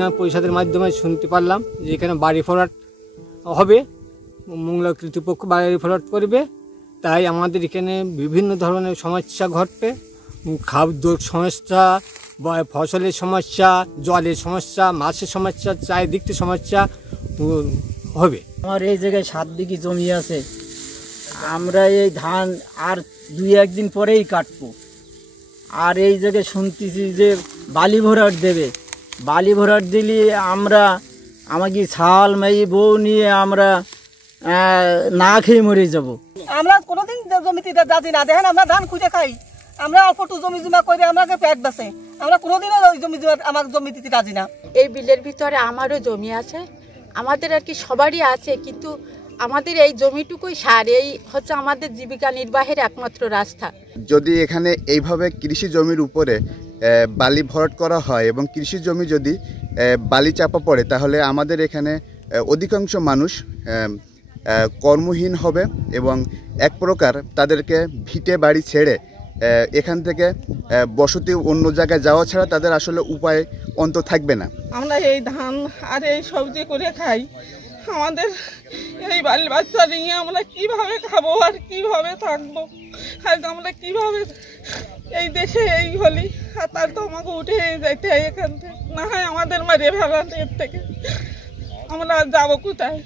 Union পরিষদের মাধ্যমে শুনতে পারলাম যে এখানে বাড়ি ফ্ল্যাট হবে, মোংলা কর্তৃপক্ষ বাড়ি ফ্ল্যাট করবে। তাই আমাদের এখানে বিভিন্ন ধরনের সমস্যা ঘটবে, খাদ্য সমস্যা, ফসলের সমস্যা, জলের সমস্যা, মাছের সমস্যা, চারিদিক থেকে সমস্যা হবে। আমার এই জায়গায় 7 বিঘি জমি আছে, আমরা এই ধান আর 2-1 দিন পরেই কাটবো। আর এই জায়গায় শুনতেছি যে বালি ভরাট দেবে, বালি ভরাট দিলে আমরা আমাকে ছাল মাই বউ নিয়ে আমরা না খেয়ে মরে যাব। আমরা কোনোদিন জমিতে যাচ্ছি না, দেখেন আমরা ধান খুঁজে খাই, আমরা অল্প একটু জমি জমা করে আমাকে পেট বাঁচে, আমরা কোনোদিনও ওই জমি আমার জমি দিতে রাজি না। এই বিলের ভিতরে আমারও জমি আছে, আমাদের আর কি সবারই আছে, কিন্তু আমাদের এই জমিটুকুই সার, এই হচ্ছে আমাদের জীবিকা নির্বাহের একমাত্র রাস্তা। যদি এখানে এইভাবে কৃষি জমির উপরে বালি ভরাট করা হয় এবং কৃষি জমি যদি বালি চাপা পড়ে, তাহলে আমাদের এখানে অধিকাংশ মানুষ কর্মহীন হবে এবং এক প্রকার তাদেরকে ভিটে বাড়ি ছেড়ে এখান থেকে বসতি অন্য জায়গায় যাওয়া ছাড়া তাদের আসলে উপায় অন্ত থাকবে না। আমরা এই ধান আর এই সবজি করে খাই, আমাদের এই বাল বাচ্চা নিয়ে আমরা কিভাবে খাবো আর কিভাবে থাকবো, আর আমরা কিভাবে এই দেশে এই হলি, আর তার তো আমাকে উঠে যাইতে হয় এখান থেকে, না হয় আমাদের মারে ফেলান এর থেকে, আমরা যাবো কোথায়?